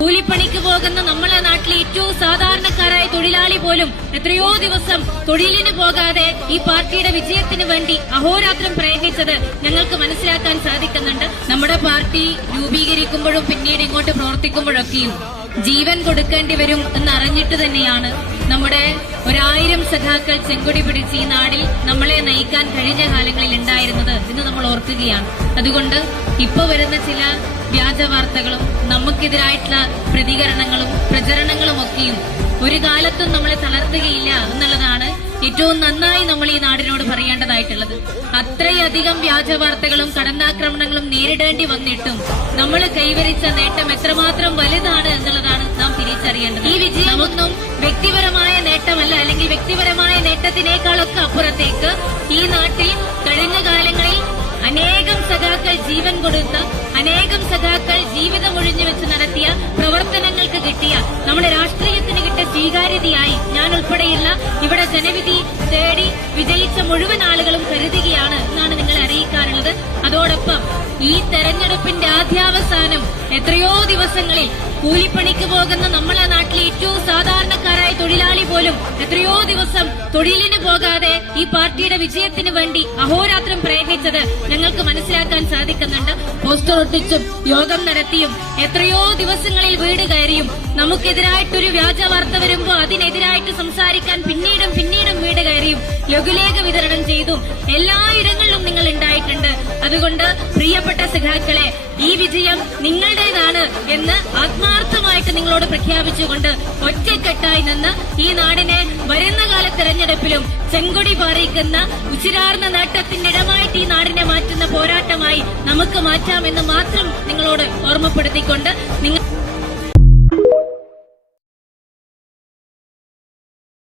കൂലിപ്പണിക്ക് പോകുന്ന നമ്മളെ നാട്ടിലെ ഏറ്റവും സാധാരണക്കാരായ തൊഴിലാളി പോലും എത്രയോ ദിവസം തൊഴിലിന് പോകാതെ ഈ പാർട്ടിയുടെ വിജയത്തിന് വേണ്ടി അഹോരാത്രം പ്രയത്നിച്ചത് ഞങ്ങൾക്ക് മനസ്സിലാക്കാൻ സാധിക്കുന്നുണ്ട്. നമ്മുടെ പാർട്ടി രൂപീകരിക്കുമ്പോഴും പിന്നീട് ഇങ്ങോട്ട് പ്രവർത്തിക്കുമ്പോഴൊക്കെയും ജീവൻ കൊടുക്കേണ്ടി വരും എന്നറിഞ്ഞിട്ട് തന്നെയാണ് നമ്മുടെ 1000 സഖാക്കൾ ചെങ്കൊടി പിടിച്ച് ഈ നാടിൽ നമ്മളെ നയിക്കാൻ കഴിഞ്ഞ കാലങ്ങളിൽ ഉണ്ടായിരുന്നത് എന്ന് നമ്മൾ ഓർക്കുകയാണ്. അതുകൊണ്ട് ഇപ്പൊ വരുന്ന ചില വ്യാജ വാർത്തകളും നമുക്കെതിരായിട്ടുള്ള പ്രതികരണങ്ങളും പ്രചരണങ്ങളും ഒക്കെയും ഒരു കാലത്തും നമ്മളെ തളർത്തുകയില്ല എന്നുള്ളതാണ് ഏറ്റവും നന്നായി നമ്മൾ ഈ നാടിനോട് പറയേണ്ടതായിട്ടുള്ളത്. അത്രയധികം വ്യാജ വാർത്തകളും കടന്നാക്രമണങ്ങളും നേരിടേണ്ടി വന്നിട്ടും നമ്മൾ കൈവരിച്ച നേട്ടം എത്രമാത്രം വലുതാണ് എന്നുള്ളതാണ് നാം തിരിച്ചറിയേണ്ടത്. ഈ വിജയമൊന്നും വ്യക്തിപരമായ നേട്ടമല്ല, അല്ലെങ്കിൽ വ്യക്തിപരമായ നേട്ടത്തിനേക്കാളൊക്കെ അപ്പുറത്തേക്ക് ഈ നാട്ടിൽ കഴിഞ്ഞ കാലങ്ങളിൽ അനേകം സഖാക്കൾ ജീവൻ കൊടുത്ത, അനേകം സഖാക്കൾ ജീവിതം ഒഴിഞ്ഞു വെച്ച് നടത്തിയ പ്രവർത്തനങ്ങൾക്ക് കിട്ടിയ, നമ്മുടെ രാഷ്ട്രീയത്തിന് കിട്ടിയ സ്വീകാര്യതയായി ഞാൻ ഉൾപ്പെടെയുള്ള ഇവിടെ ജനവിധി തേടി വിജയിച്ച മുഴുവൻ ആളുകളും കരുതുകയാണ് എന്നാണ് നിങ്ങളെ അറിയിക്കാനുള്ളത്. അതോടൊപ്പം ഈ തെരഞ്ഞെടുപ്പിന്റെ ആദ്യാവസാനം എത്രയോ ദിവസങ്ങളിൽ കൂലിപ്പണിക്ക് പോകുന്ന നമ്മളെ നാട്ടിലെ ഏറ്റവും സാധാരണക്കാരായ തൊഴിലാളി പോലും എത്രയോ ദിവസം തൊഴിലിന് പോകാതെ ഈ പാർട്ടിയുടെ വിജയത്തിന് വേണ്ടി അഹോരാത്രം പ്രയത്നിച്ചത് ഞങ്ങൾക്ക് മനസ്സിലാക്കാൻ സാധിക്കുന്നുണ്ട്. പോസ്റ്റർ ഒട്ടിച്ചും യോഗം നടത്തിയും എത്രയോ ദിവസങ്ങളിൽ വീട് കയറിയും നമുക്കെതിരായിട്ടൊരു വ്യാജ വാർത്ത വരുമ്പോൾ അതിനെതിരായിട്ട് സംസാരിക്കാൻ പിന്നീടും വീട് കയറിയും ലഘുലേഖ വിതരണം ചെയ്തും എല്ലായിടങ്ങളിലും നിങ്ങൾ ഉണ്ടായിട്ടുണ്ട്. അതുകൊണ്ട് പ്രിയപ്പെട്ട സഖാക്കളെ, ഈ വിജയം നിങ്ങളുടേതാണ് എന്ന് ആത്മാർത്ഥമായിട്ട് നിങ്ങളോട് പ്രഖ്യാപിച്ചുകൊണ്ട് ഒറ്റക്കെട്ടായി നിന്ന് ഈ നാടിനെ വരുന്ന കാല തെരഞ്ഞെടുപ്പിലും ചെങ്കൊടി പാറിക്കുന്ന ഉച്ചിരാർന്ന നേട്ടത്തിനിടമായിട്ട് ഈ നാടിനെ മാറ്റുന്ന പോരാട്ടമായി നമുക്ക് മാറ്റാമെന്ന് മാത്രം നിങ്ങളോട് ഓർമ്മപ്പെടുത്തിക്കൊണ്ട് നിങ്ങൾ